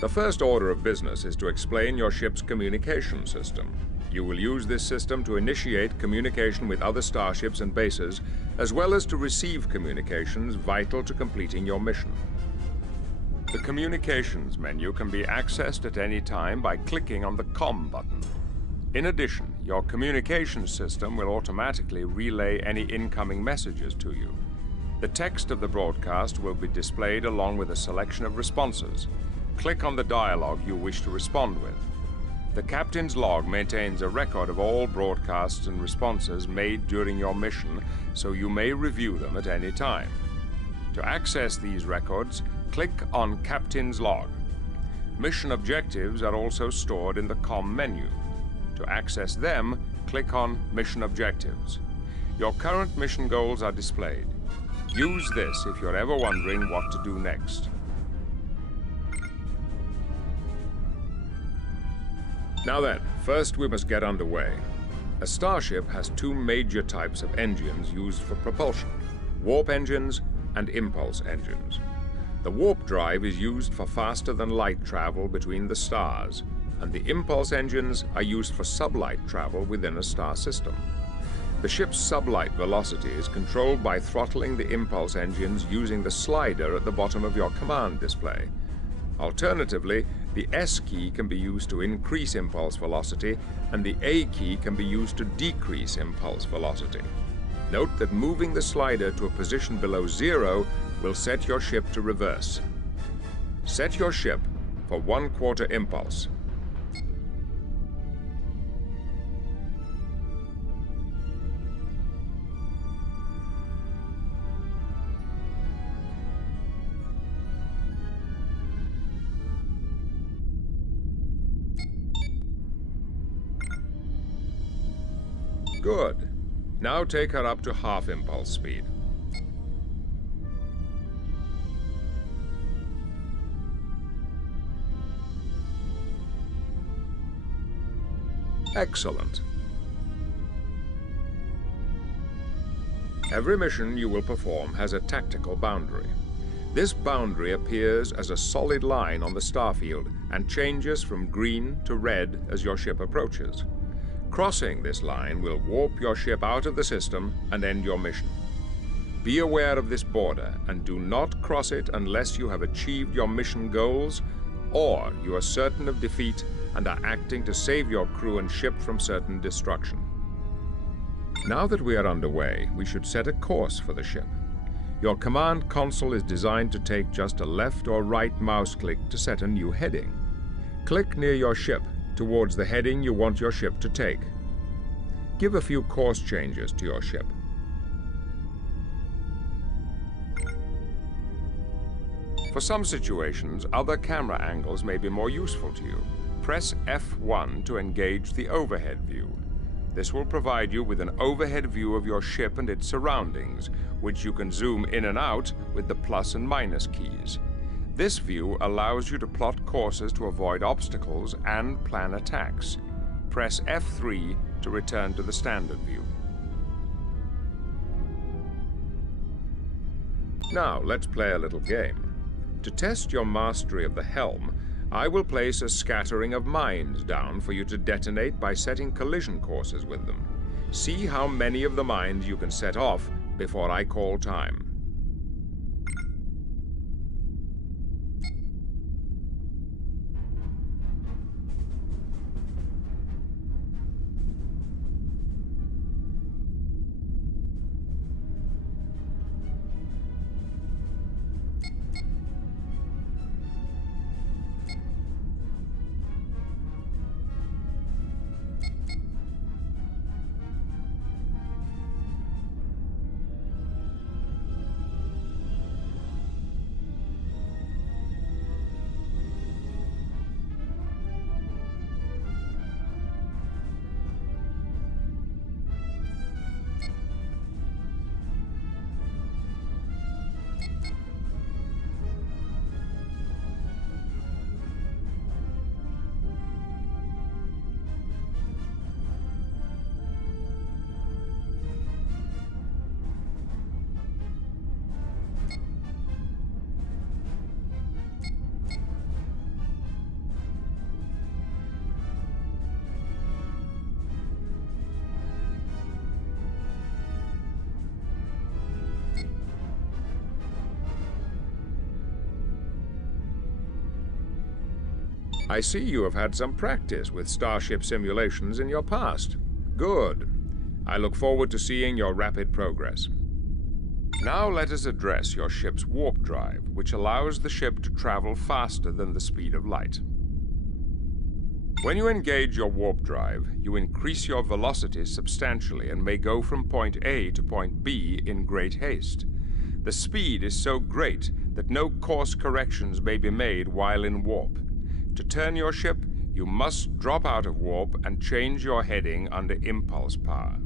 The first order of business is to explain your ship's communication system. You will use this system to initiate communication with other starships and bases, as well as to receive communications vital to completing your mission. The communications menu can be accessed at any time by clicking on the COM button. In addition, your communications system will automatically relay any incoming messages to you. The text of the broadcast will be displayed along with a selection of responses. Click on the dialogue you wish to respond with. The captain's log maintains a record of all broadcasts and responses made during your mission, so you may review them at any time. To access these records, click on Captain's Log. Mission objectives are also stored in the COM menu. To access them, click on Mission Objectives. Your current mission goals are displayed. Use this if you're ever wondering what to do next. Now then, first we must get underway. A starship has two major types of engines used for propulsion: warp engines and impulse engines. The warp drive is used for faster-than-light travel between the stars, and the impulse engines are used for sublight travel within a star system. The ship's sublight velocity is controlled by throttling the impulse engines using the slider at the bottom of your command display. Alternatively, the S key can be used to increase impulse velocity, and the A key can be used to decrease impulse velocity. Note that moving the slider to a position below 0 will set your ship to reverse. Set your ship for 1/4 impulse. Good. Now take her up to half impulse speed. Excellent. Every mission you will perform has a tactical boundary. This boundary appears as a solid line on the starfield and changes from green to red as your ship approaches. Crossing this line will warp your ship out of the system and end your mission. Be aware of this border and do not cross it unless you have achieved your mission goals or you are certain of defeat and are acting to save your crew and ship from certain destruction. Now that we are underway, we should set a course for the ship. Your command console is designed to take just a left or right mouse click to set a new heading. Click near your ship towards the heading you want your ship to take. Give a few course changes to your ship. For some situations, other camera angles may be more useful to you. Press F1 to engage the overhead view. This will provide you with an overhead view of your ship and its surroundings, which you can zoom in and out with the plus and minus keys. This view allows you to plot courses to avoid obstacles and plan attacks. Press F3 to return to the standard view. Now, let's play a little game. To test your mastery of the helm, I will place a scattering of mines down for you to detonate by setting collision courses with them. See how many of the mines you can set off before I call time. I see you have had some practice with starship simulations in your past. Good. I look forward to seeing your rapid progress. Now let us address your ship's warp drive, which allows the ship to travel faster than the speed of light. When you engage your warp drive, you increase your velocity substantially and may go from point A to point B in great haste. The speed is so great that no course corrections may be made while in warp. To turn your ship, you must drop out of warp and change your heading under impulse power.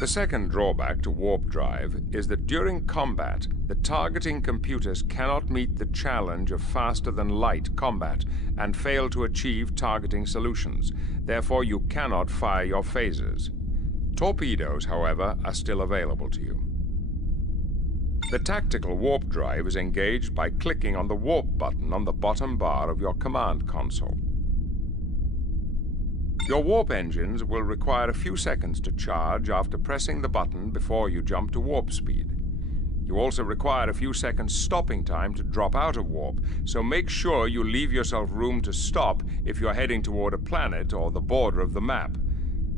The second drawback to warp drive is that during combat, the targeting computers cannot meet the challenge of faster-than-light combat and fail to achieve targeting solutions. Therefore, you cannot fire your phasers. Torpedoes, however, are still available to you. The tactical warp drive is engaged by clicking on the warp button on the bottom bar of your command console. Your warp engines will require a few seconds to charge after pressing the button before you jump to warp speed. You also require a few seconds stopping time to drop out of warp, so make sure you leave yourself room to stop if you're heading toward a planet or the border of the map.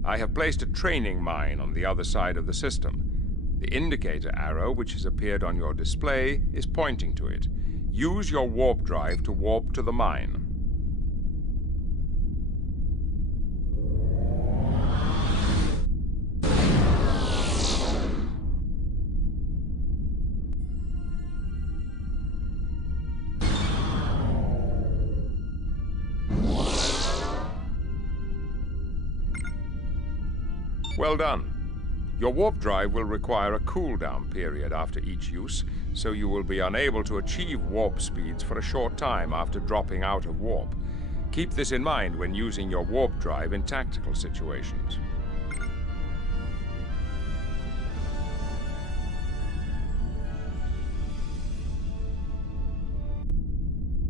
I have placed a training mine on the other side of the system. The indicator arrow, which has appeared on your display, is pointing to it. Use your warp drive to warp to the mine. Well done. Your warp drive will require a cooldown period after each use, so you will be unable to achieve warp speeds for a short time after dropping out of warp. Keep this in mind when using your warp drive in tactical situations.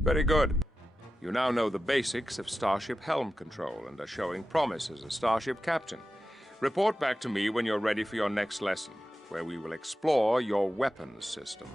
Very good. You now know the basics of starship helm control and are showing promise as a starship captain. Report back to me when you're ready for your next lesson, where we will explore your weapons system.